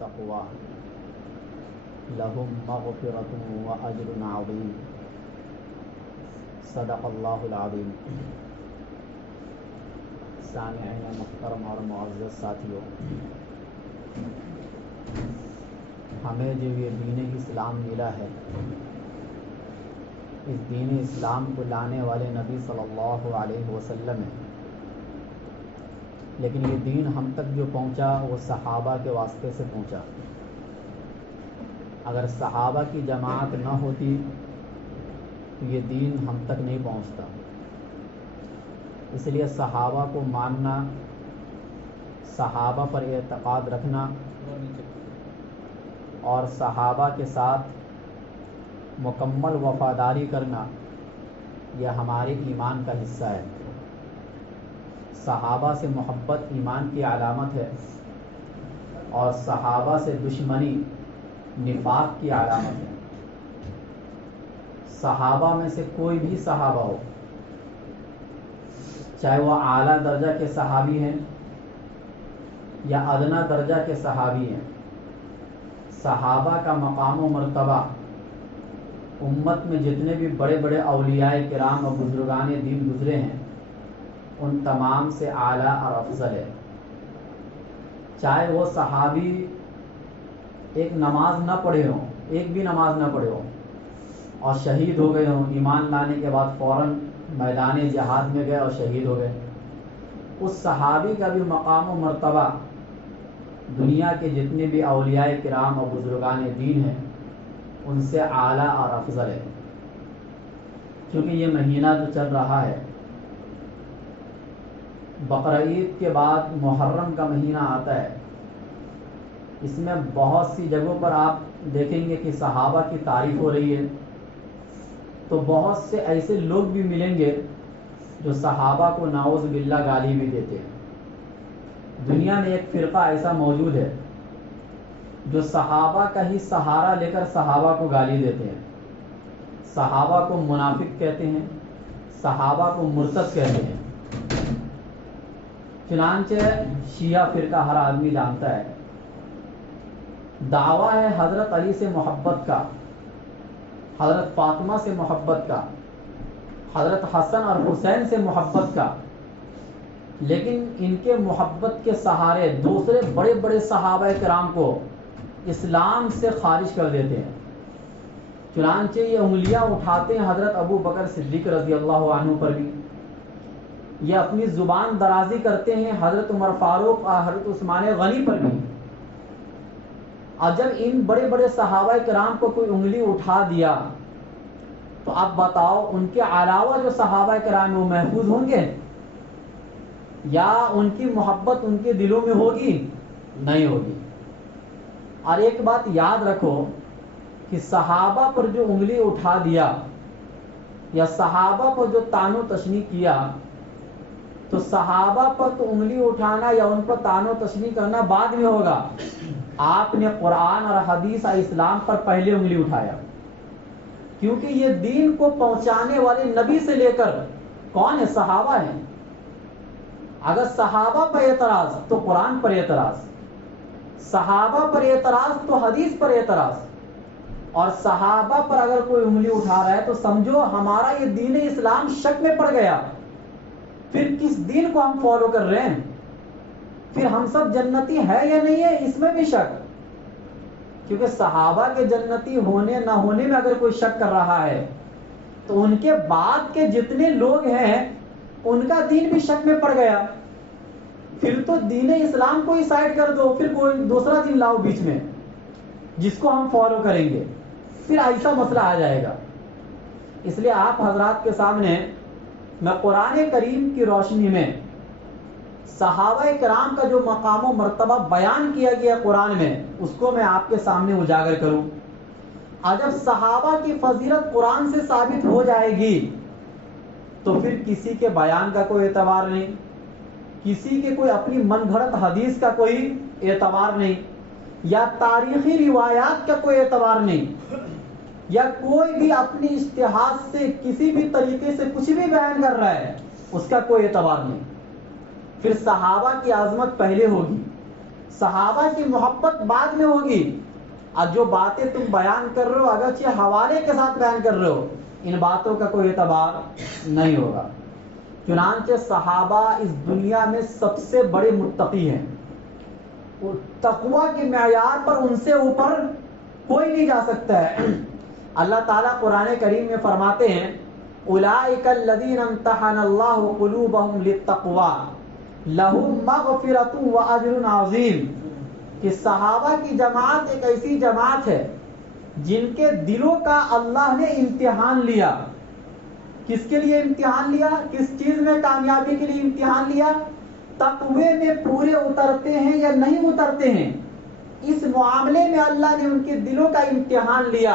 التقوى لهم مغفرة وأجر عظيم صدق اللہ العظیم۔ سامعین محترم اور معزز ساتھیوں، ہمیں جو یہ دین اسلام ملا ہے، اس دین اسلام کو لانے والے نبی صلی اللہ علیہ وسلم ہیں، لیکن یہ دین ہم تک جو پہنچا وہ صحابہ کے واسطے سے پہنچا۔ اگر صحابہ کی جماعت نہ ہوتی تو یہ دین ہم تک نہیں پہنچتا۔ اس لیے صحابہ کو ماننا، صحابہ پر اعتقاد رکھنا اور صحابہ کے ساتھ مکمل وفاداری کرنا، یہ ہمارے ایمان کا حصہ ہے۔ صحابہ سے محبت ایمان کی علامت ہے، اور صحابہ سے دشمنی نفاق کی علامت ہے۔ صحابہ میں سے کوئی بھی صحابہ ہو، چاہے وہ اعلیٰ درجہ کے صحابی ہیں یا ادنا درجہ کے صحابی ہیں، صحابہ کا مقام و مرتبہ امت میں جتنے بھی بڑے بڑے اولیاء کرام اور بزرگان دین گزرے ہیں، ان تمام سے اعلیٰ اور افضل ہے۔ چاہے وہ صحابی ایک نماز نہ پڑھے ہوں، ایک بھی نماز نہ پڑھے ہوں اور شہید ہو گئے ہوں، ایمان لانے کے بعد فوراً میدان جہاد میں گئے اور شہید ہو گئے، اس صحابی کا بھی مقام و مرتبہ دنیا کے جتنے بھی اولیاء کرام اور بزرگان دین ہیں ان سے اعلیٰ اور افضل ہے۔ کیونکہ یہ مہینہ جو چل رہا ہے، بقرعید کے بعد محرم کا مہینہ آتا ہے، اس میں بہت سی جگہوں پر آپ دیکھیں گے کہ صحابہ کی تعریف ہو رہی ہے، تو بہت سے ایسے لوگ بھی ملیں گے جو صحابہ کو نعوذ باللہ گالی بھی دیتے ہیں۔ دنیا میں ایک فرقہ ایسا موجود ہے جو صحابہ کا ہی سہارا لے کر صحابہ کو گالی دیتے ہیں، صحابہ کو منافق کہتے ہیں، صحابہ کو مرتد کہتے ہیں۔ چنانچہ شیعہ فرقہ ہر آدمی جانتا ہے، دعویٰ ہے حضرت علی سے محبت کا، حضرت فاطمہ سے محبت کا، حضرت حسن اور حسین سے محبت کا، لیکن ان کے محبت کے سہارے دوسرے بڑے بڑے صحابہ کرام کو اسلام سے خارج کر دیتے ہیں۔ چنانچہ یہ انگلیاں اٹھاتے ہیں حضرت ابو بکر صدیق رضی اللہ عنہ پر بھی، یہ اپنی زبان درازی کرتے ہیں حضرت عمر فاروق اور حضرت عثمان غنی پر بھی۔ اور جب ان بڑے بڑے صحابہ کرام کو کوئی انگلی اٹھا دیا تو اب بتاؤ ان کے علاوہ جو صحابہ کرام وہ محفوظ ہوں گے یا ان کی محبت ان کے دلوں میں ہوگی؟ نہیں ہوگی۔ اور ایک بات یاد رکھو کہ صحابہ پر جو انگلی اٹھا دیا یا صحابہ پر جو طعن و تشنیع کیا، تو صحابہ پر تو انگلی اٹھانا یا ان پر طعن و تشنیع کرنا بعد میں ہوگا، آپ نے قرآن اور حدیث اور اسلام پر پہلے انگلی اٹھایا، کیونکہ یہ دین کو پہنچانے والے نبی سے لے کر کون ہے؟ صحابہ ہیں۔ اگر صحابہ پر اعتراض تو قرآن پر اعتراض، صحابہ پر اعتراض تو حدیث پر اعتراض، اور صحابہ پر اگر کوئی انگلی اٹھا رہا ہے تو سمجھو ہمارا یہ دین اسلام شک میں پڑ گیا، پھر کس دین کو ہم فالو کر رہے ہیں؟ پھر ہم سب جنتی ہے یا نہیں ہے، اس میں بھی شک، کیونکہ صحابہ کے جنتی ہونے نہ ہونے میں اگر کوئی شک کر رہا ہے تو ان کے بعد کے جتنے لوگ ہیں ان کا دین بھی شک میں پڑ گیا، پھر تو دین اسلام کو ہی سائڈ کر دو، پھر کوئی دوسرا دین لاؤ بیچ میں جس کو ہم فالو کریں گے، پھر ایسا مسئلہ آ جائے گا۔ اس لیے آپ حضرات کے سامنے میں قرآن کریم کی روشنی میں صحابہ کرام کا جو مقام و مرتبہ بیان کیا گیا قرآن میں، اس کو میں آپ کے سامنے اجاگر کروں۔ اور جب صحابہ کی فضیلت قرآن سے ثابت ہو جائے گی تو پھر کسی کے بیان کا کوئی اعتبار نہیں، کسی کے کوئی اپنی من گھڑت حدیث کا کوئی اعتبار نہیں، یا تاریخی روایات کا کوئی اعتبار نہیں، یا کوئی بھی اپنی اجتہاد سے کسی بھی طریقے سے کچھ بھی بیان کر رہا ہے اس کا کوئی اعتبار نہیں۔ پھر صحابہ کی عظمت پہلے ہوگی، صحابہ کی محبت بعد میں ہوگی، اور جو باتیں تم بیان کر رہے ہو اگرچہ حوالے کے ساتھ بیان کر رہے ہو، ان باتوں کا کوئی اعتبار نہیں ہوگا۔ چنانچہ صحابہ اس دنیا میں سب سے بڑے متقی ہیں، تقوی کے معیار پر ان سے اوپر کوئی نہیں جا سکتا ہے۔ اللہ تعالیٰ قرآن کریم میں فرماتے ہیں اولئک الذین امتحن اللہ قلوبہم للتقوی لہم مغفرۃ واجر عظیم، کہ صحابہ کی جماعت ایک ایسی جماعت ہے جن کے دلوں کا اللہ نے امتحان لیا۔ کس کے لیے امتحان لیا؟ کس چیز میں کامیابی کے لیے امتحان لیا؟ تقوی میں پورے اترتے ہیں یا نہیں اترتے ہیں، اس معاملے میں اللہ نے ان کے دلوں کا امتحان لیا،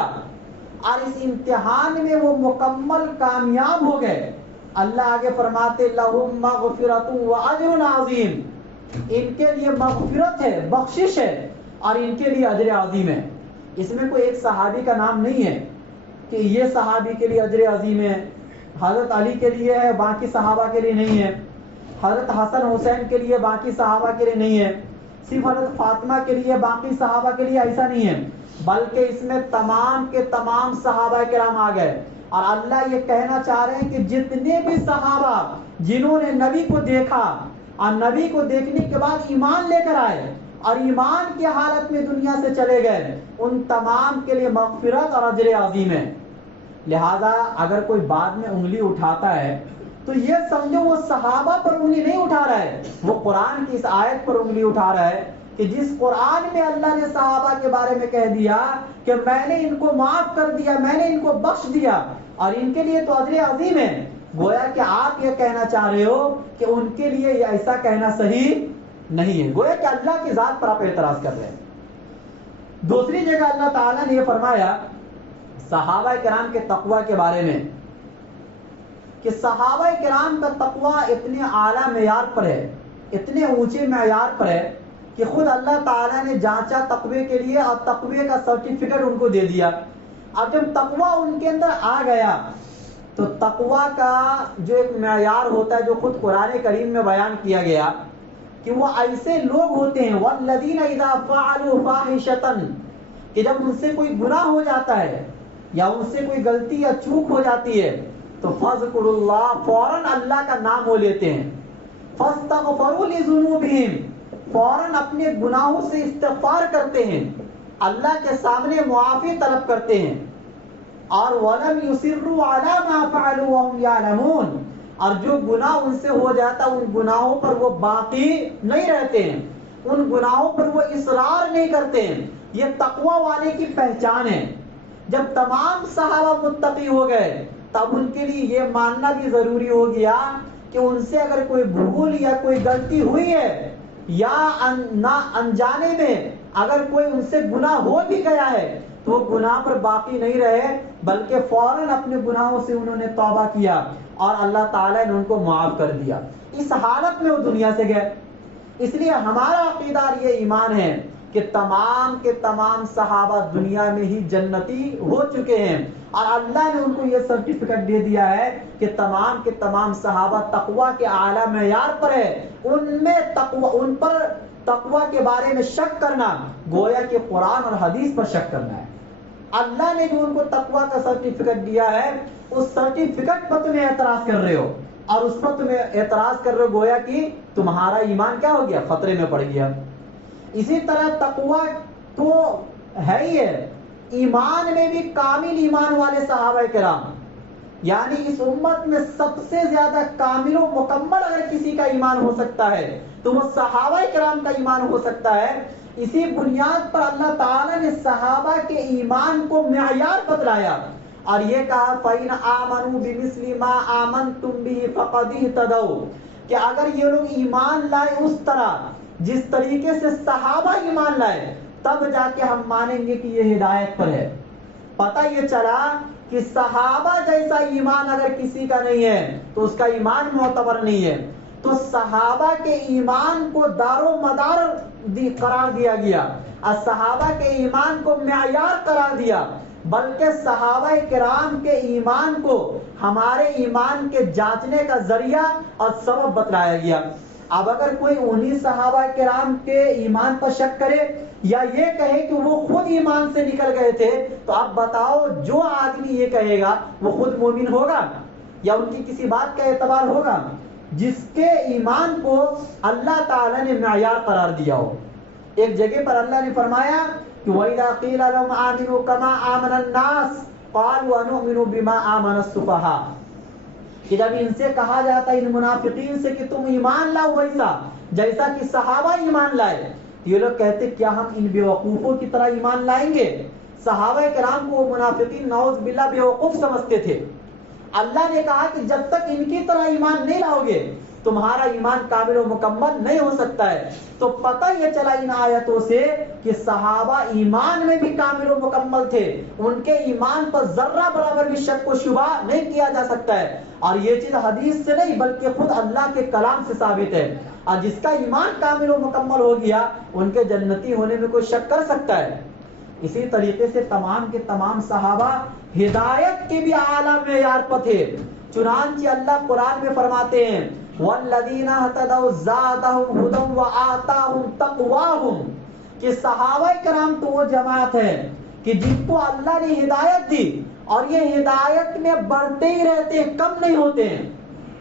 اور اس امتحان میں وہ مکمل کامیاب ہو گئے۔ اللہ آگے فرماتے لہم مغفرۃ واجر عظیم، ان کے لیے مغفرت ہے، بخشش ہے، اور ان کے لیے اجر عظیم ہے۔ اس میں کوئی ایک صحابی کا نام نہیں ہے کہ یہ صحابی کے لیے اجر عظیم ہے، حضرت علی کے لیے ہے باقی صحابہ کے لیے نہیں ہے، حضرت حسن حسین کے لیے باقی صحابہ کے لیے نہیں ہے، صرف حضرت فاطمہ کے لیے باقی صحابہ کے لیے، ایسا نہیں ہے، بلکہ اس میں تمام کے تمام صحابہ کرام آ گئے۔ اور اللہ یہ کہنا چاہ رہے ہیں کہ جتنے بھی صحابہ جنہوں نے نبی کو دیکھا اور نبی کو دیکھنے کے بعد ایمان لے کر آئے اور ایمان کی حالت میں دنیا سے چلے گئے، ان تمام کے لیے مغفرت اور اجر عظیم ہے۔ لہذا اگر کوئی بعد میں انگلی اٹھاتا ہے تو یہ سمجھو وہ صحابہ پر انگلی نہیں اٹھا رہا ہے، وہ قرآن کی اس آیت پر انگلی اٹھا رہا ہے کہ جس قرآن میں اللہ نے صحابہ کے بارے میں کہہ دیا کہ میں نے ان کو معاف کر دیا، میں نے ان کو بخش دیا اور ان کے لیے تو اجر عظیم ہے، گویا کہ آپ یہ کہنا چاہ رہے ہو کہ ان کے لیے ایسا کہنا صحیح نہیں ہے، گویا کہ اللہ کی ذات پر آپ اعتراض کر رہے ہیں۔ دوسری جگہ اللہ تعالیٰ نے یہ فرمایا صحابہ کرام کے تقوی کے بارے میں کہ صحابہ کرام کا تقوی اتنے اعلیٰ معیار پر ہے، اتنے اونچے معیار پر ہے کہ خود اللہ تعالیٰ نے جانچا تقوی کے لیے اور تقوی کا سرٹیفکیٹ ان کو دے دیا۔ اب جب تقوی ان کے اندر آ گیا تو تقوی کا جو ایک معیار ہوتا ہے جو خود قرآن کریم میں بیان کیا گیا کہ وہ ایسے لوگ ہوتے ہیں والذین اذا فعلوا فاحشۃ، کہ جب ان سے کوئی گناہ ہو جاتا ہے یا ان سے کوئی غلطی یا چوک ہو جاتی ہے تو فذکروا اللہ، فوراً اللہ کا نام وہ لیتے ہیں، فاستغفروا لذنوبہم، فوراً اپنے گناہوں سے استغفار کرتے ہیں، اللہ کے سامنے معافی طلب کرتے ہیں، اور وَلَمْ يُصِرُّوا عَلَى مَا فَعَلُوا وَهُمْ يَعْلَمُونَ، اور جو گناہ ان سے ہو جاتا ان گناہوں پر وہ باقی نہیں رہتے ہیں، ان گناہوں پر وہ اصرار نہیں کرتے ہیں۔ یہ تقوی والے کی پہچان ہے۔ جب تمام صحابہ متقی ہو گئے تب ان کے لیے یہ ماننا بھی ضروری ہو گیا کہ ان سے اگر کوئی بھول یا کوئی غلطی ہوئی ہے یا انجانے میں اگر کوئی ان سے گناہ ہو بھی گیا ہے تو وہ گناہ پر باقی نہیں رہے بلکہ فوراً اپنے گناہوں سے انہوں نے توبہ کیا اور اللہ تعالیٰ نے ان کو معاف کر دیا۔ اس حالت میں وہ دنیا سے گئے۔ اس لیے ہمارا عقیدہ یہ ایمان ہے کہ تمام کے تمام صحابہ دنیا میں ہی جنتی ہو چکے ہیں، اور اللہ نے ان کو یہ سرٹیفکیٹ دے دیا ہے کہ تمام کے تمام صحابہ تقوی کے اعلیٰ معیار پر ہے۔ ان پر تقوی کے بارے میں شک کرنا گویا کہ قرآن اور حدیث پر شک کرنا ہے۔ اللہ نے جو ان کو تقوی کا سرٹیفکیٹ دیا ہے اس سرٹیفکیٹ پر تم اعتراض کر رہے ہو، اور اس پر تم اعتراض کر رہے ہو گویا کہ تمہارا ایمان کیا ہو گیا؟ خطرے میں پڑ گیا۔ اسی طرح تقوی تو ہے ہی ہے، ایمان میں بھی کامل ایمان والے صحابہ کرام، یعنی اس امت میں سب سے زیادہ کامل و مکمل اگر کسی کا ایمان ہو سکتا ہے تو وہ صحابہ کرام کا ایمان ہو سکتا ہے۔ اسی بنیاد پر اللہ تعالیٰ نے صحابہ کے ایمان کو معیار بتلایا اور یہ کہا فَإِنْ آمَنُوا بِمِثْلِ مَا آمَنْتُمْ بِهِ فَقَدْ اهْتَدَوْا، کہ اگر یہ لوگ ایمان لائے اس طرح جس طریقے سے صحابہ ایمان لائے تب جا کے ہم مانیں گے کہ یہ ہدایت پر ہے۔ پتہ یہ چلا کہ صحابہ جیسا ایمان اگر کسی کا نہیں ہے تو اس کا ایمان معتبر نہیں ہے۔ تو صحابہ کے ایمان کو دار و مدار قرار دیا گیا اور صحابہ کے ایمان کو معیار قرار دیا، بلکہ صحابہ کرام کے ایمان کو ہمارے ایمان کے جانچنے کا ذریعہ اور سبب بتلایا گیا۔ اب اگر کوئی انہی صحابہ کرام کے ایمان پر شک کرے یا یہ کہے کہ وہ خود ایمان سے نکل گئے تھے، تو آپ بتاؤ جو آدمی یہ کہے گا وہ خود مومن ہوگا یا ان کی کسی بات کا اعتبار ہوگا؟ جس کے ایمان کو اللہ تعالیٰ نے معیار قرار دیا ہو۔ ایک جگہ پر اللہ نے فرمایا کہ وَإِذَا قِيلَ لَهُمْ آمِنُوا كَمَا آمَنَ النَّاسُ قَالُوا أَنُؤْمِنُ بِمَا آمَنَ السُّفَهَاءُ، کہ جب ان سے کہا جاتا ہے ان منافقین سے کہ تم ایمان لاؤ ویسا جیسا کہ صحابہ ایمان لائے، یہ لوگ کہتے کیا ہم ان بیوقوفوں کی طرح ایمان لائیں گے؟ صحابہ کرام کو منافقین نعوذ باللہ بیوقوف سمجھتے تھے۔ اللہ نے کہا کہ جب تک ان کی طرح ایمان نہیں لاؤ گے تمہارا ایمان کامل و مکمل نہیں ہو سکتا ہے۔ تو پتہ یہ چلا ان آیتوں سے کہ صحابہ ایمان میں بھی کامل و مکمل تھے، ان کے ایمان پر ذرہ برابر بھی شک و شبہ نہیں کیا جا سکتا ہے، اور یہ چیز حدیث سے نہیں بلکہ خود اللہ کے کلام سے ثابت ہے۔ اور جس کا ایمان کامل و مکمل ہو گیا ان کے جنتی ہونے میں کوئی شک کر سکتا ہے؟ اسی طریقے سے تمام کے تمام صحابہ ہدایت کے بھی اعلیٰ معیار پر تھے۔ چنانچہ اللہ قرآن میں فرماتے ہیں وَالَّذِينَ اهْتَدَوْا زَادَهُمْ هُدًى وَآتَاهُمْ تَقْوَاهُمْ، کہ صحابہ کرام تو وہ جماعت ہے کہ جن کو اللہ نے ہدایت دی اور یہ ہدایت میں بڑھتے ہی رہتے ہیں، کم نہیں ہوتے ہیں،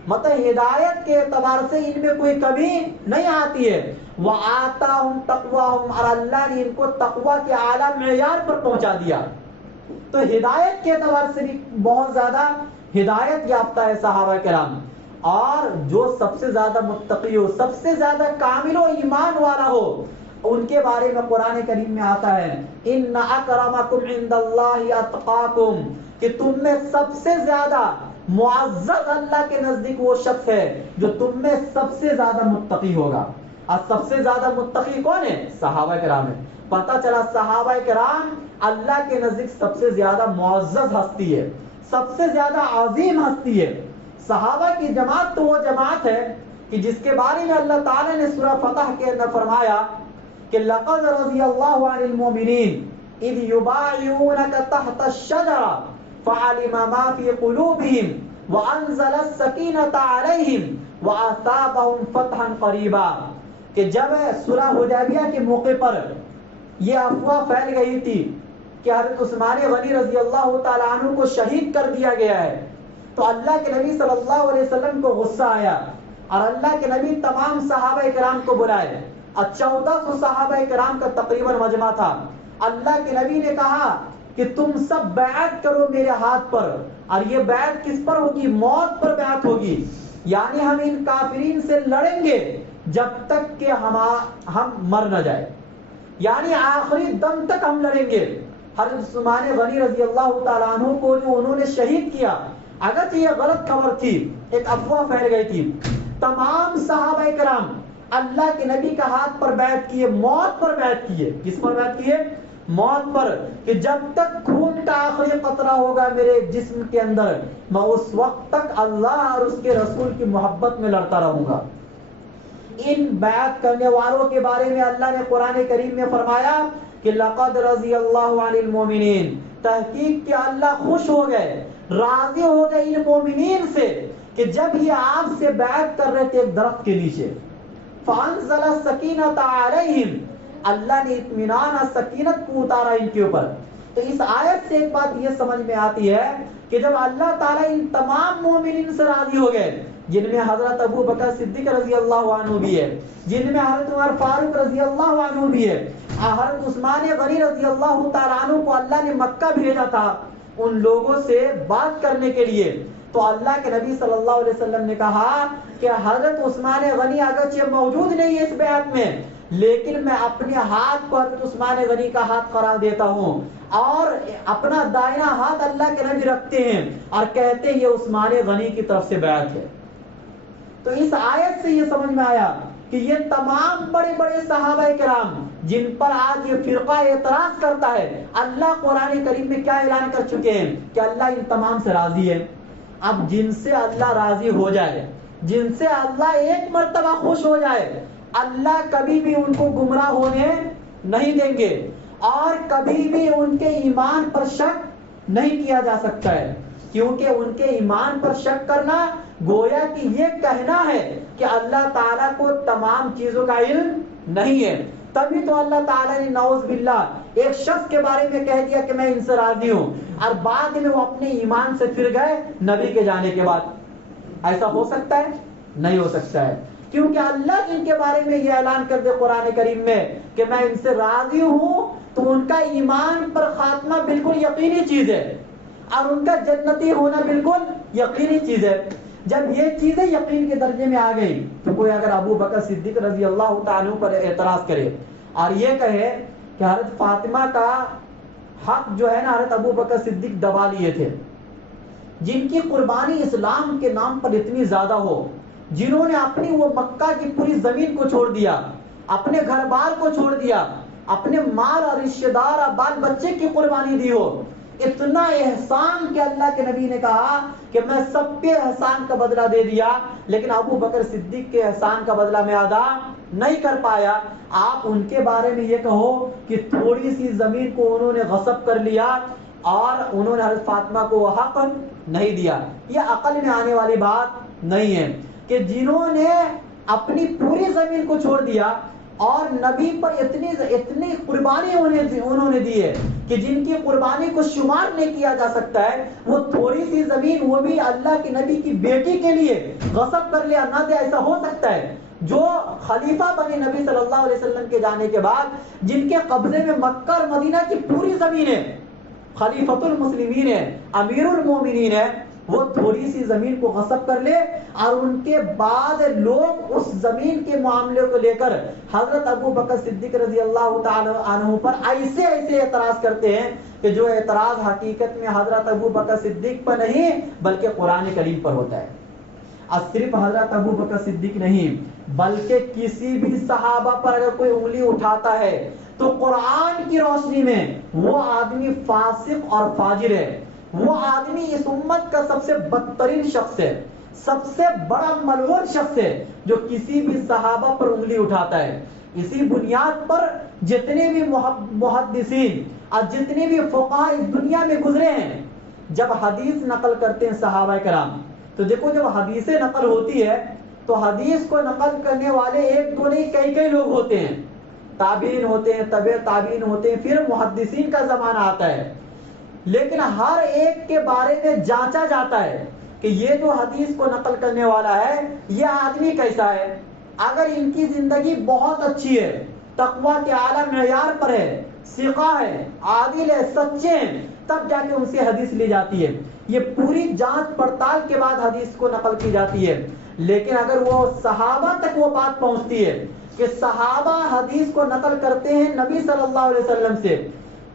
مطلب ہدایت کے اعتبار سے ان میں کوئی کمی نہیں آتی ہے۔ وَآتَاهُمْ تَقْوَاهُمْ، اور اللہ نے ان کو تقوی کے اعلیٰ معیار پر پہنچا دیا۔ تو ہدایت کے اعتبار سے بھی بہت زیادہ ہدایت یافتہ ہے صحابہ کرام، اور جو سب سے زیادہ متقی ہو، سب سے زیادہ کامل و ایمان والا ہو، ان کے بارے میں قرآن کریم میں آتا ہے ان اکرمکم عند اللہ اتقاکم، کہ تم میں سب سے زیادہ معزز اللہ کے نزدیک وہ شخص ہے جو تم میں سب سے زیادہ متقی ہوگا۔ اور سب سے زیادہ متقی کون ہے؟ صحابہ کرام ہے۔ پتہ چلا صحابہ کرام اللہ کے نزدیک سب سے زیادہ معزز ہستی ہے، سب سے زیادہ عظیم ہستی ہے۔ صحابہ کی جماعت تو وہ جماعت ہے کہ جس کے بارے میں اللہ تعالیٰ نے سورہ فتح کے اندر فرمایا کہ لَقَدْ رَضِيَ اللَّهُ عَنِ الْمُؤْمِنِينَ إِذْ يُبَايِعُونَكَ تَحْتَ الشَّجَرَةِ فَعَلِمَ مَا فِي قُلُوبِهِمْ وَأَنزَلَ السَّكِينَةَ عَلَيْهِمْ وَأَثَابَهُمْ فَتْحًا قَرِيبًا، کہ جب سورہ حدیبیہ کے موقع پر یہ افواہ پھیل گئی تھی کہ حضرت عثمان غنی رضی اللہ تعالیٰ عنہ کو شہید کر دیا گیا ہے، تو اللہ کے نبی صلی اللہ علیہ وسلم کو غصہ آیا اور اللہ کے نبی تمام صحابہ کرام کو بلائے، اور 1400 صحابہ کرام کا تقریباً مجمع تھا۔ اللہ کے نبی نے کہا کہ تم سب بیعت کرو میرے ہاتھ پر، اور یہ بیعت کس پر ہوگی؟ موت پر بیعت ہوگی، یعنی ہم ان کافرین سے لڑیں گے جب تک کہ ہم مر نہ جائے، یعنی آخری دم تک ہم لڑیں گے۔ حضرت عثمان غنی رضی اللہ تعالیٰ عنہ کو جو انہوں نے شہید کیا، اگرچہ یہ غلط خبر تھی، ایک افواہ پھیل گئی تھی، تمام صحابہ کرام اللہ کے نبی کا ہاتھ پر بیعت کیے، موت پر بیعت کیے۔ کس پر بیعت کیے؟ موت پر، کہ جب تک خون کا آخری قطرہ ہوگا میرے جسم کے اندر میں اس وقت تک اللہ اور اس کے رسول کی محبت میں لڑتا رہوں گا۔ ان بیعت کرنے والوں کے بارے میں اللہ نے قرآن کریم میں فرمایا کہ لقد رضی اللہ عن المؤمنین، تحقیق کہ اللہ خوش ہو گئے، راضی ہو گئے ان مومنین سے کہ جب یہ آپ سے بیعت کر رہے تھے ایک درخت کے نیچے، فانزل السکینۃ علیہم، اللہ نے اطمینان اور سکینت کو اتارا ان کے اوپر۔ تو اس آیت سے ایک بات یہ سمجھ میں آتی ہے کہ جب اللہ تعالیٰ ان تمام مومنین سے راضی ہو گئے، جن میں حضرت ابو بکر صدیق رضی اللہ عنہ بھی ہے، جن میں حضرت عمر فاروق رضی اللہ عنہ بھی ہے، حضرت عثمان غنی رضی اللہ تعالیٰ عنہ کو اللہ نے مکہ بھیجا تھا ان لوگوں سے بات کرنے کے لیے، تو اللہ کے نبی صلی اللہ علیہ وسلم نے کہا کہ حضرت عثمان غنی اگرچہ موجود نہیں ہے اس بیعت میں، لیکن میں اپنے ہاتھ کو حضرت عثمان غنی کا ہاتھ قرار دیتا ہوں، اور اپنا دائنا ہاتھ اللہ کے نبی رکھتے ہیں اور کہتے ہیں یہ عثمان غنی کی طرف سے بیعت ہے۔ تو اس آیت سے یہ سمجھ میں آیا کہ یہ تمام بڑے بڑے صحابہ کرام جن پر آج یہ فرقہ اعتراض کرتا ہے، اللہ قرآن کریم میں کیا اعلان کر چکے ہیں کہ اللہ ان تمام سے راضی ہے۔ اب جن سے اللہ راضی ہو جائے، جن سے اللہ ایک مرتبہ خوش ہو جائے، اللہ کبھی بھی ان کو گمراہ ہونے نہیں دیں گے اور کبھی بھی ان کے ایمان پر شک نہیں کیا جا سکتا ہے، کیونکہ ان کے ایمان پر شک کرنا گویا کہ یہ کہنا ہے کہ اللہ تعالیٰ کو تمام چیزوں کا علم نہیں ہے. تبھی تو اللہ تعالیٰ نے نعوذ باللہ ایک شخص کے بارے میں کہہ دیا کہ میں ان سے راضی ہوں، اور بعد میں وہ اپنے ایمان سے پھر گئے نبی کے جانے کے بعد. ایسا ہو سکتا ہے؟ نہیں ہو سکتا ہے، کیونکہ اللہ جن کے بارے میں یہ اعلان کر دے قرآن کریم میں کہ میں ان سے راضی ہوں، تو ان کا ایمان پر خاتمہ بالکل یقینی چیز ہے، اور ان کا جنتی ہونا بالکل یقینی چیز ہے. جب یہ چیزیں یقین کے درجے میں آ گئی تو کوئی اگر ابو بکر صدیق رضی اللہ تعالیٰ پر اعتراض کرے اور یہ کہے کہ حضرت فاطمہ کا حق جو ہے نا حضرت ابو بکر صدیق دبا لیے تھے، جن کی قربانی اسلام کے نام پر اتنی زیادہ ہو، جنہوں نے اپنی وہ مکہ کی پوری زمین کو چھوڑ دیا، اپنے گھر بار کو چھوڑ دیا، اپنے مال اور رشتے دار اور بال بچے کی قربانی دی ہو، اتنا احسان کہ اللہ کے نبی نے کہا کہ میں سب کے احسان کا بدلہ دے دیا، لیکن ابو بکر صدیق کے احسان کا بدلہ میں ادا نہیں کر پایا. آپ ان کے بارے میں یہ کہو کہ تھوڑی سی زمین کو انہوں نے غصب کر لیا اور انہوں نے حضرت فاطمہ کو وہ حق نہیں دیا، یہ عقل میں آنے والی بات نہیں ہے. کہ جنہوں نے اپنی پوری زمین کو چھوڑ دیا اور نبی پر اتنی قربانی انہوں نے دی ہے کہ جن کی قربانی کو شمار نہیں کیا جا سکتا ہے، وہ تھوڑی سی زمین وہ بھی اللہ کے نبی کی بیٹی کے لیے غصب کر لیا نہ دے. ایسا ہو سکتا ہے؟ جو خلیفہ بنے نبی صلی اللہ علیہ وسلم کے جانے کے بعد، جن کے قبضے میں مکہ اور مدینہ کی پوری زمین ہے، خلیفۃ المسلمین ہے، امیر المومنین ہے، وہ تھوڑی سی زمین کو غصب کر لے اور ان کے بعد لوگ اس زمین کے معاملے کو لے کر حضرت ابو بکر صدیق رضی اللہ تعالی عنہ پر ایسے اعتراض کرتے ہیں کہ جو اعتراض حقیقت میں حضرت ابو بکر صدیق پر نہیں بلکہ قرآن کریم پر ہوتا ہے. اور صرف حضرت ابو بکر صدیق نہیں بلکہ کسی بھی صحابہ پر اگر کوئی انگلی اٹھاتا ہے تو قرآن کی روشنی میں وہ آدمی فاسق اور فاجر ہے، وہ آدمی اس امت کا سب سے بدترین شخص ہے، سب سے بڑا ملعون شخص ہے جو کسی بھی صحابہ پر انگلی اٹھاتا ہے. اسی بنیاد پر جتنے بھی محدثین اور جتنے بھی فقہاء اس دنیا میں گزرے ہیں، جب حدیث نقل کرتے ہیں صحابہ کرام، تو دیکھو جب حدیث نقل ہوتی ہے تو حدیث کو نقل کرنے والے ایک دو نہیں کئی لوگ ہوتے ہیں، تابعین ہوتے ہیں، تبع تابعین ہوتے ہیں، پھر محدثین کا زمانہ آتا ہے. لیکن ہر ایک کے بارے میں جانچا جاتا ہے کہ یہ جو حدیث کو نقل کرنے والا ہے یہ آدمی کیسا ہے. اگر ان کی زندگی بہت اچھی ہے، تقوی کے اعلیٰ معیار پر ہے، ثقہ ہے، عادل ہے، سچے ہیں، تب جا کے ان سے حدیث لی جاتی ہے. یہ پوری جانچ پڑتال کے بعد حدیث کو نقل کی جاتی ہے. لیکن اگر وہ صحابہ تک وہ بات پہنچتی ہے کہ صحابہ حدیث کو نقل کرتے ہیں نبی صلی اللہ علیہ وسلم سے،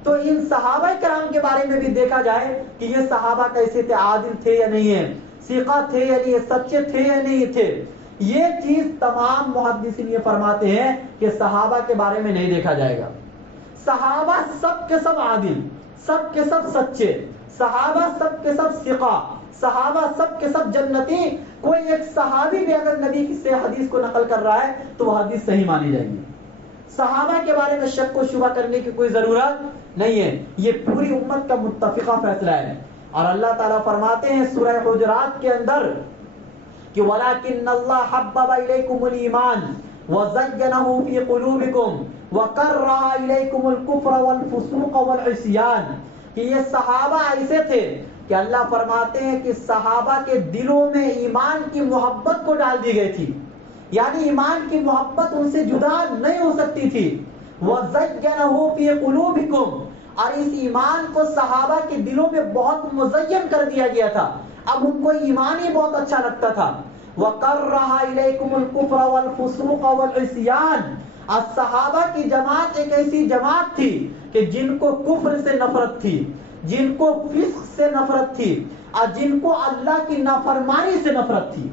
تو ان صحابہ کرام کے بارے میں بھی دیکھا جائے کہ یہ صحابہ کیسے تھے، عادل تھے یا نہیں ہیں، ثقہ تھے یا نہیں، سچے تھے یا نہیں تھے. یہ چیز تمام محدثین یہ فرماتے ہیں کہ صحابہ کے بارے میں نہیں دیکھا جائے گا. صحابہ سب کے سب عادل، سب کے سب سچے، صحابہ سب کے سب ثقہ، صحابہ سب کے سب جنتی. کوئی ایک صحابی بھی اگر نبی سے حدیث کو نقل کر رہا ہے تو وہ حدیث صحیح مانی جائے گی. صحابہ کے بارے میں شک و شبہ کرنے کی کوئی ضرورت نہیں ہے، یہ پوری امت کا متفقہ فیصلہ ہے. اور اللہ تعالیٰ فرماتے ہیں سورہ حجرات کے اندر کہ وَلَكِنَّ اللَّهَ حَبَّبَ إِلَيْكُمُ الْإِيمَانَ وَزَيَّنَهُ فِي قُلُوبِكُمْ وَكَرَّهَ إِلَيْكُمُ الْكُفْرَ وَالْفُسُوقَ وَالْعِصْيَانَ. کہ یہ صحابہ ایسے تھے کہ اللہ فرماتے ہیں کہ صحابہ کے دلوں میں ایمان کی محبت کو ڈال دی گئی تھی، یعنی ایمان کی محبت ان سے جدا نہیں ہو سکتی تھی. وَزَيَّنَهُ فِي قُلُوبِكُمْ. اور اس ایمان کو صحابہ کے دلوں میں بہت مزین کر دیا گیا تھا، اب ان کو ایمان ہی بہت اچھا لگتا تھا. وَقَرَّهَ إِلَيْكُمُ الْكُفْرَ وَالْفُسُوقَ وَالْعِصْيَانَ. اور صحابہ کی جماعت ایک ایسی جماعت تھی کہ جن کو کفر سے نفرت تھی، جن کو فسق سے نفرت تھی، اور جن کو اللہ کی نافرمانی سے نفرت تھی.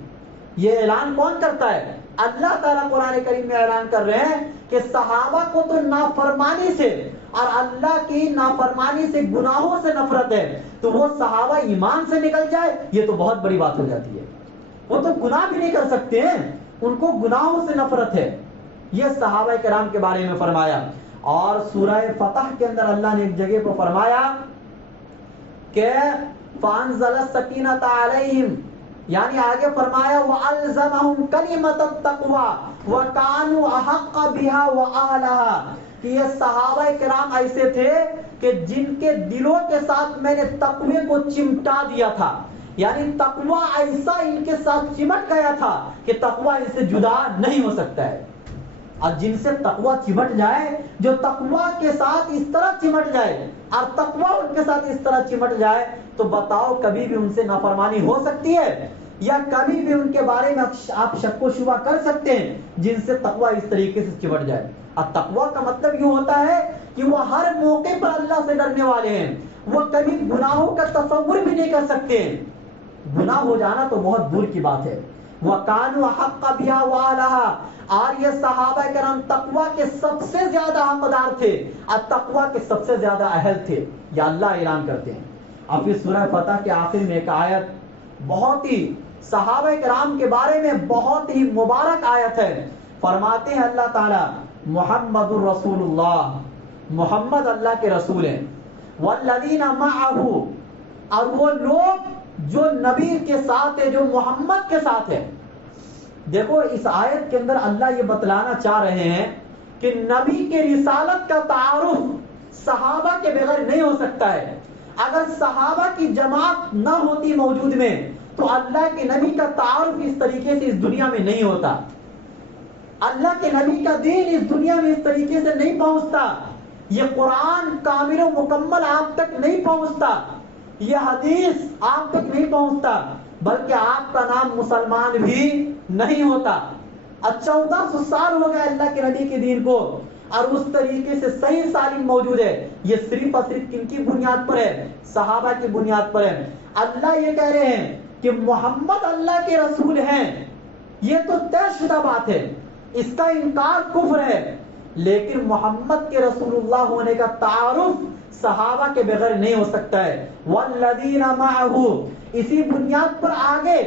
یہ اعلان کون کرتا ہے؟ اللہ تعالیٰ قرآن کریم میں اعلان کر رہے ہیں کہ صحابہ کو تو نافرمانی سے اور اللہ کی نافرمانی سے، گناہوں سے نفرت ہے، تو وہ صحابہ ایمان سے نکل جائے یہ تو بہت بڑی بات ہو جاتی ہے. وہ تو گناہ بھی نہیں کر سکتے ہیں، ان کو گناہوں سے نفرت ہے. یہ صحابہ کرام کے بارے میں فرمایا. اور سورہ فتح کے اندر اللہ نے ایک جگہ پر فرمایا کہ فانزل السکینۃ علیہم، یعنی آگے فرمایا وَأَلْزَمَهُمْ كَلِمَةَ التَّقْوَى وَكَانُوا أَحَقَّ بِهَا وَأَهْلَهَا، کہ یہ صحابہ کرام ایسے تھے کہ جن کے دلوں کے ساتھ میں نے تقوی کو چمٹا دیا تھا، یعنی تقوی ایسا ان کے ساتھ چمٹ گیا تھا کہ تقوی ان سے جدا نہیں ہو سکتا ہے۔ اور جن سے تقوی چمٹ جائے، جو تقوی کے ساتھ اس طرح چمٹ جائے اور تقوی ان کے ساتھ اس طرح چمٹ جائے، تو بتاؤ کبھی بھی ان سے نافرمانی ہو سکتی ہے یا کبھی بھی ان کے بارے میں آپ شک و شبہ کر سکتے ہیں جن سے تقوی اس طریقے سے چمٹ جائے؟ اور تقوی کا مطلب یہ ہوتا ہے کہ وہ ہر موقع پر اللہ سے ڈرنے والے ہیں، وہ کبھی گناہوں کا تصور بھی نہیں کر سکتے، گناہ ہو جانا تو بہت دور کی بات ہے۔ وَكَانُوا أَحَقَّ بِهَا وَأَهْلَهَا، اور یہ صحابہ کرام تقوی کے سب سے زیادہ حقدار تھے اور تقوی کے سب سے زیادہ اہل تھے، یا اللہ اعلان کرتے ہیں۔ اب پھر سورہ فتح کے آخر میں ایک آیت بہت ہی صحابہ کرام کے بارے میں بہت ہی مبارک آیت ہے، فرماتے ہیں اللہ تعالی محمد الرسول اللہ، محمد اللہ کے رسول ہیں، والذین معہ، اور وہ لوگ جو نبی کے ساتھ ہے، جو محمد کے ساتھ ہے۔ دیکھو اس آیت کے اندر اللہ یہ بتلانا چاہ رہے ہیں کہ نبی کے رسالت کا تعارف صحابہ کے بغیر نہیں ہو سکتا ہے۔ اگر صحابہ کی جماعت نہ ہوتی موجود میں تو اللہ کے نبی کا تعارف اس طریقے سے اس دنیا میں نہیں ہوتا، اللہ کے نبی کا دین اس دنیا میں اس طریقے سے نہیں پہنچتا، یہ قرآن کامل و مکمل آپ تک نہیں پہنچتا، یہ حدیث آپ تک نہیں پہنچتا، بلکہ آپ کا نام مسلمان بھی نہیں ہوتا۔ 1400 سال ہو گئے اللہ کے نبی کے دین کو، اور اس طریقے سے صحیح سالم موجود ہے۔ یہ صرف اور صرف کن کی بنیاد پر ہے؟ صحابہ کی بنیاد پر ہے۔ اللہ یہ کہہ رہے ہیں کہ محمد اللہ کے رسول ہیں، یہ تو طے شدہ بات ہے، اس کا انکار کفر ہے، لیکن محمد کے رسول اللہ ہونے کا تعارف صحابہ کے بغیر نہیں ہو سکتا ہے۔ والذین معہ، اسی بنیاد پر آگے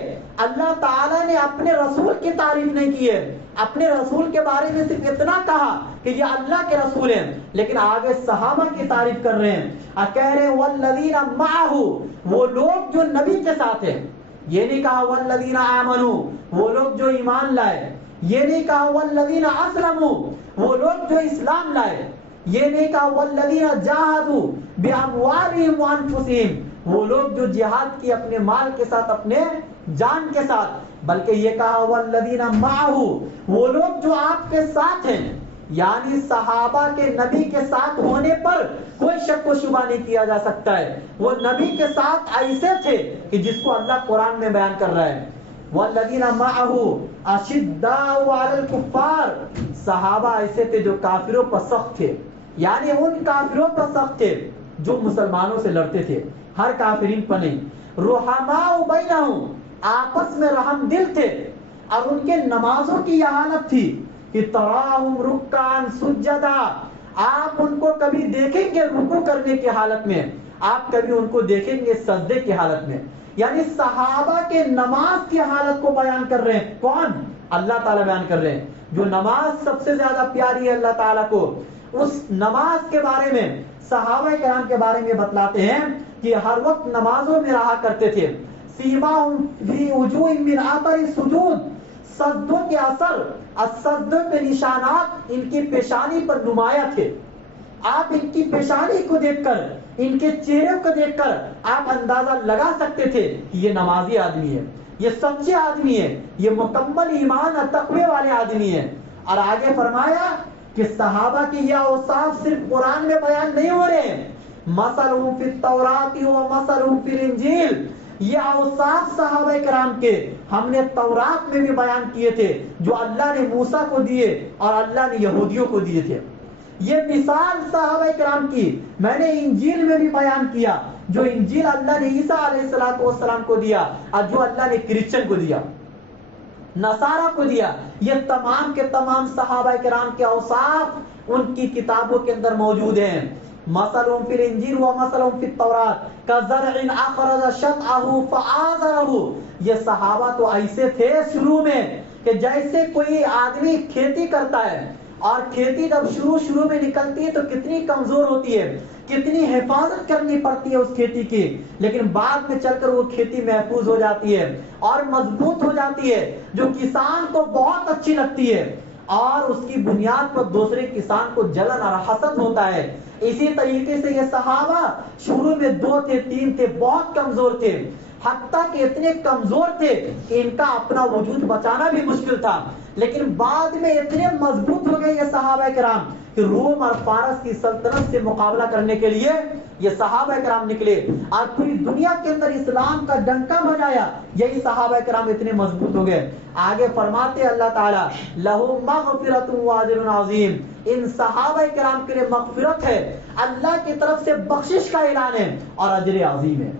اللہ تعالیٰ نے اپنے رسول کی تعریف نہیں کی ہے، اپنے رسول کے بارے میں صرف اتنا کہا کہ یہ اللہ کے رسول ہیں، لیکن آگے صحابہ کی تعریف کر رہے ہیں اور کہہ رہے ہیں والذین معہ، وہ لوگ جو نبی کے ساتھ ہیں۔ یہ نہیں کہا والذین آمنوا، وہ لوگ جو ایمان لائے، یہ نہیں کہا والذین اسلموا، وہ لوگ جو اسلام لائے، یہ نہیں کہا والذین جاہدوا باموالہم وانفسہم، وہ لوگ جو جہاد کی اپنے مال کے ساتھ، اپنے جان کے ساتھ، بلکہ یہ کہا والذین معہ، وہ لوگ جو آپ کے ساتھ ہیں، یعنی صحابہ کے نبی کے ساتھ ہونے پر کوئی شک و شبہ نہیں کیا جا سکتا ہے۔ وہ نبی کے ساتھ ایسے تھے کہ جس کو اللہ قرآن میں بیان کر رہا ہے، والذین معہ اشداء علی الکفار، صحابہ ایسے تھے جو کافروں پر سخت تھے، یعنی ان کافروں پر سخت تھے جو مسلمانوں سے لڑتے تھے، ہر کافرین پر نہیں۔ رحماء بینہم، آپس میں رحم دل تھے، اور ان کے نمازوں کی یہ حالت تھی کہ تراہم رکعا سجدا، آپ ان کو کبھی دیکھیں گے رکوع کرنے کی حالت میں، آپ کبھی ان کو دیکھیں گے سجدے کی حالت میں، یعنی صحابہ کے نماز کی حالت کو بیان کر رہے ہیں۔ کون؟ اللہ تعالیٰ بیان کر رہے ہیں۔ جو نماز سب سے زیادہ پیاری ہے اللہ تعالیٰ کو، اس نماز کے بارے میں صحابہ کرام کے بارے میں بتلاتے ہیں کہ ہر وقت نمازوں میں رہا کرتے تھے۔ سیماہم فی وجوہ من اثر السجود، سجدوں کے اثر اور سجدوں کے نشانات ان کی پیشانی پر نمایاں تھے۔ آپ ان کی پیشانی کو دیکھ کر، ان کے چہرے کو دیکھ کر آپ اندازہ لگا سکتے تھے کہ یہ نمازی آدمی ہے، یہ سچے آدمی ہے، یہ مکمل ایمان اور تقوی والے آدمی ہے۔ اور آگے فرمایا کہ صحابہ کی یہ اوصاف صرف قرآن میں بیان نہیں ہو رہے ہیں، مثلہم فی التوراۃ و مثلہم فی الانجیل، یہ اوصاف صحابہ کرام کے ہم نے تورات میں بھی بیان کیے تھے جو اللہ نے موسیٰ کو دیے اور اللہ نے یہودیوں کو دیے تھے۔ یہ مثال صحابہ کرام کی میں نے انجیل میں بھی بیان کیا، جو انجیل اللہ نے عیسیٰ علیہ السلام کو دیا اور جو اللہ نے کرسچن کو دیا، نصارہ کو دیا، یہ تمام کے تمام صحابہ کرام کے اوصاف ان کی کتابوں کے اندر موجود ہیں۔ مثلہم فی الانجیل و مثلہم فی التوراۃ کزرع اخرج شطأہ فآزرہ، یہ صحابہ تو ایسے تھے شروع میں کہ جیسے کوئی آدمی کھیتی کرتا ہے اور کھیتی جب شروع میں نکلتی ہے تو کتنی کمزور ہوتی ہے، کتنی حفاظت کرنی پڑتی ہے اس کھیتی کی، لیکن بعد میں چل کر وہ کھیتی محفوظ ہو جاتی ہے اور مضبوط ہو جاتی ہے، جو کسان کو بہت اچھی لگتی ہے، اور اس کی بنیاد پر دوسرے کسان کو جلن اور حسد ہوتا ہے۔ اسی طریقے سے یہ صحابہ شروع میں 2 تھے 3 تھے، بہت کمزور تھے، حتیٰ کہ اتنے کمزور تھے کہ ان کا اپنا وجود بچانا بھی مشکل تھا، لیکن بعد میں اتنے مضبوط ہو گئے یہ صحابہ کرام کہ روم اور فارس کی سلطنت سے مقابلہ کرنے کے لیے یہ صحابہ کرام نکلے اور پوری دنیا کے اندر اسلام کا ڈنکا بجایا۔ یہی صحابہ کرام اتنے مضبوط ہو گئے۔ آگے فرماتے اللہ تعالیٰ لَهُم مَغْفِرَةٌ وَأَجْرٌ عَظِيمٌ، ان صحابہ کرام کے لیے مغفرت ہے، اللہ کی طرف سے بخشش کا اعلان ہے اور اجر عظیم ہے۔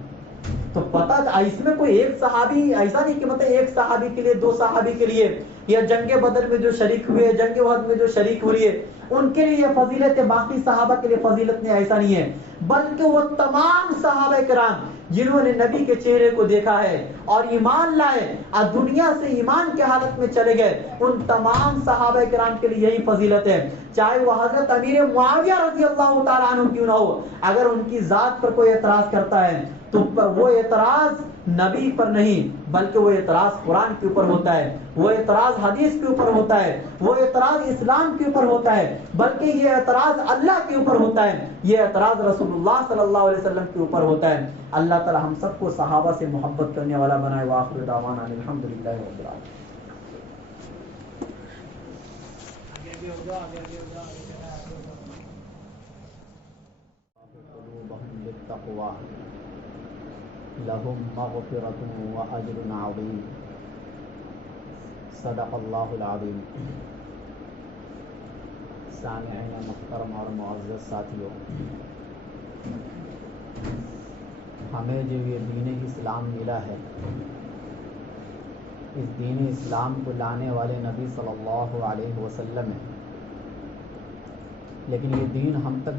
تو پتہ اس میں کوئی ایک صحابی ایسا نہیں کہ مطلب ایک صحابی کے لیے 2 صحابی کے لیے یا جنگ بدر میں جو شریک ہوئے، جنگ احد میں جو شریک ہوئے ان کے لیے یہ فضیلت ہے، باقی صحابہ کے لیے فضیلت نہیں، ایسا نہیں ہے، بلکہ وہ تمام صحابہ کرام جنہوں نے نبی کے چہرے کو دیکھا ہے اور ایمان لائے اور دنیا سے ایمان کے حالت میں چلے گئے، ان تمام صحابہ کرام کے لیے یہی فضیلت ہے، چاہے وہ حضرت امیر معاویہ رضی اللہ تعالیٰ عنہ کیوں نہ ہو۔ اگر ان کی ذات پر کوئی اعتراض کرتا ہے تو وہ اعتراض نبی پر نہیں بلکہ وہ اعتراض قرآن کے اوپر ہوتا ہے، وہ اعتراض حدیث کے اوپر ہوتا ہے، وہ اعتراض اسلام کے اوپر ہوتا ہے، بلکہ یہ اعتراض اللہ کے اوپر ہوتا ہے، یہ اعتراض رسول اللہ صلی اللہ علیہ وسلم کے اوپر ہوتا ہے۔ اللہ تعالی ہم سب کو صحابہ سے محبت کرنے والا بنائے۔ وآخر دعوانا الحمدللہ رب العالمین۔ لهم مغفرة وأجر عظيم صدق اللہ العظیم۔ سامعین محترم اور معزز ساتھیوں، ہمیں جو یہ دین اسلام ملا ہے، اس دین اسلام کو لانے والے نبی صلی اللہ علیہ وسلم ہیں، لیکن یہ دین ہم تک